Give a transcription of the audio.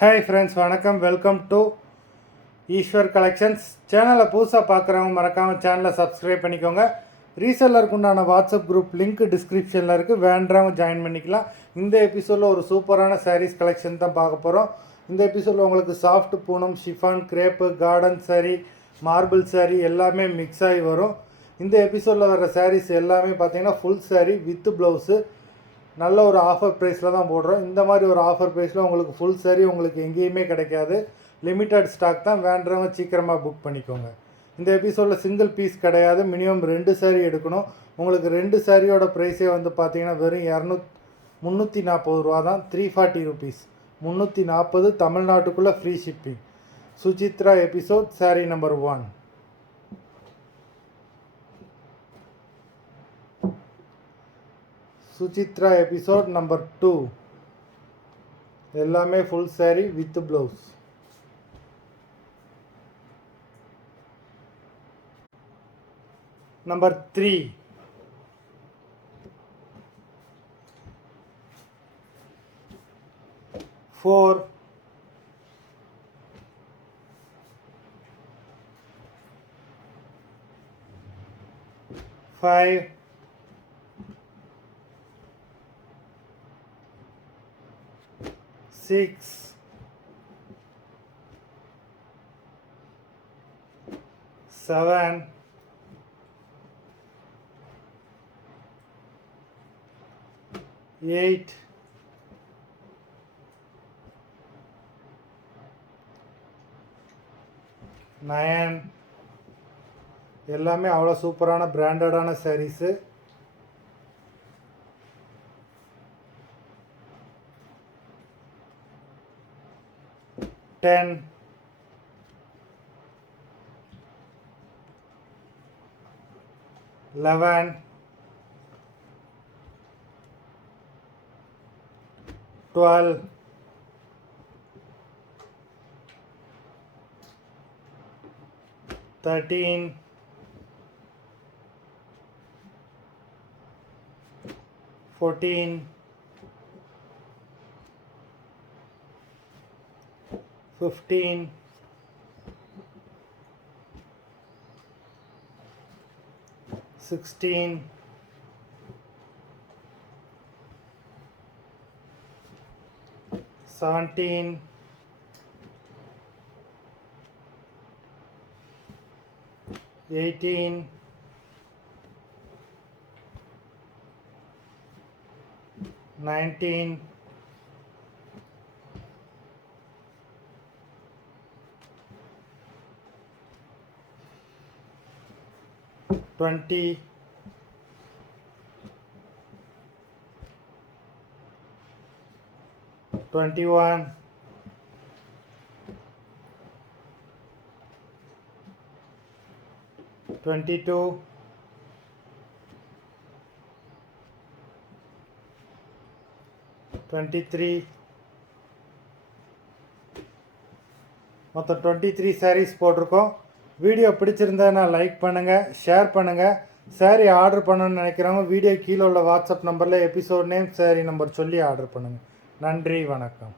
Hi friends, வணக்கம். Welcome to Eswar collections. சேனலை புதுசாக பார்க்குறவங்க மறக்காமல் சேனலை சப்ஸ்கிரைப் பண்ணிக்கோங்க. ரீசெல்லருக்கு உண்டான வாட்ஸ்அப் குரூப் லிங்க் டிஸ்கிரிப்ஷனில் இருக்குது, வேண்டவங்க ஜாயின் பண்ணிக்கலாம். இந்த எபிசோடில் ஒரு சூப்பரான சாரீஸ் கலெக்ஷன் தான் பார்க்க போகிறோம். இந்த எபிசோடில் உங்களுக்கு சாஃப்ட் Poonam, chiffon, crepe, garden sari, மார்பிள் சாரீ எல்லாமே மிக்ஸ் ஆகி வரும். இந்த எபிசோடில் வர சாரீஸ் எல்லாமே பார்த்தீங்கன்னா ஃபுல் சாரீ வித் ப்ளவுஸு நல்ல ஒரு ஆஃபர் ப்ரைஸில் தான் போடுறோம். இந்த மாதிரி ஒரு ஆஃபர் ப்ரைஸில் உங்களுக்கு ஃபுல் சாரீ உங்களுக்கு எங்கேயுமே கிடைக்காது. லிமிட்டட் ஸ்டாக் தான், வேண்டுறவங்க சீக்கிரமாக புக் பண்ணிக்கோங்க. இந்த எபிசோடில் சிங்கிள் பீஸ் கிடையாது, மினிமம் 2 சாரீ எடுக்கணும். உங்களுக்கு 2 சாரியோட ப்ரைஸே வந்து பார்த்தீங்கன்னா வெறும் 340 ரூபா தான், 340 ருபீஸ். 340 தமிழ்நாட்டுக்குள்ளே ஃப்ரீ ஷிப்பிங். சுசித்ரா எபிசோட் சாரீ நம்பர் 1. சுசித்ரா எபிசோட் நம்பர் 2 எல்லாமே ஃபுல் சாரீ வித் ப்ளவுஸ். நம்பர் 3 4 5 6 7 8 9 எல்லாமே அவ்வளோ சூப்பரான பிராண்டடான சாரீஸு. 10 11 12 13 14 15 16 17 18 19 20 21 22 23 மொத்தம் 23 சாரீஸ் போட்டிருக்கோம். வீடியோ பிடிச்சிருந்தா லைக் பண்ணுங்கள், ஷேர் பண்ணுங்கள். சாரீ ஆர்டர் பண்ணணும்னு நினைக்கிறவங்க வீடியோ கீழே உள்ள வாட்ஸ்அப் நம்பரில் எபிசோட் நேம், சாரீ நம்பர் சொல்லி ஆர்டர் பண்ணுங்கள். நன்றி, வணக்கம்.